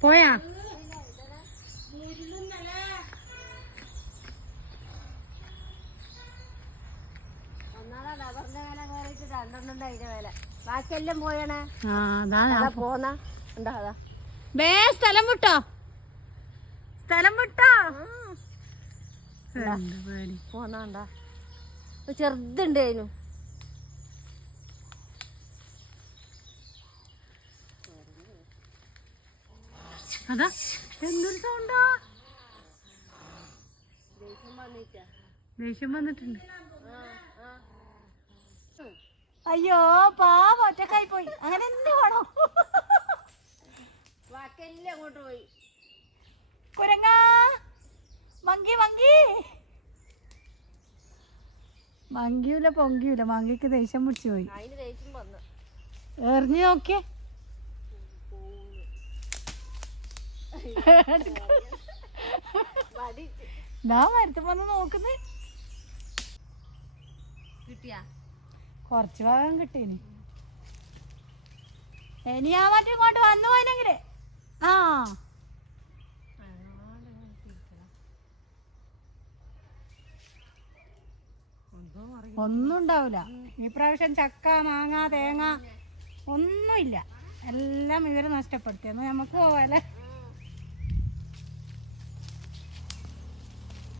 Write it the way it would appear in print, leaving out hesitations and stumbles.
പോയാ ബാക്കിയെല്ലാം പോയണേ പോന്ന ഉണ്ടാ ബേ സ്ഥലം വിട്ടോ സ്ഥലം വിട്ടോ പോന്നാണ്ടാ ചെറുതുണ്ട് അതിനും അതാ എന്തൊരു സൗണ്ടാ ദേഷ്യം വന്നിട്ടുണ്ട് അയ്യോ പാവ ഒറ്റക്കായി പോയി അങ്ങനെ എന്ത് വേണോ ബാക്കിയെല്ലാം അങ്ങോട്ട് പോയി കുരങ്ങ മങ്കി മങ്കി മങ്കിയൂല പൊങ്കിയൂല മങ്കിക്ക് ദേഷ്യം പിടിച്ചു പോയി അതിന് ദേഷ്യം വന്നു എറിഞ്ഞു നോക്കിയേ ദാ മരത്ത് വന്ന് നോക്കുന്നേ കിട്ടിയാ കൊറച്ച് ഭാഗം കിട്ടീനി ഇനി ആ മറ്റും ഇങ്ങോട്ട് വന്നു പോയിനെങ്കിലേ ആ ഒന്നും ഉണ്ടാവില്ല ഈ പ്രാവശ്യം ചക്ക മാങ്ങ തേങ്ങ ഒന്നുമില്ല എല്ലാം ഇവര് നഷ്ടപ്പെടുത്തി എന്നാ നമുക്ക് പോവാല്ലേ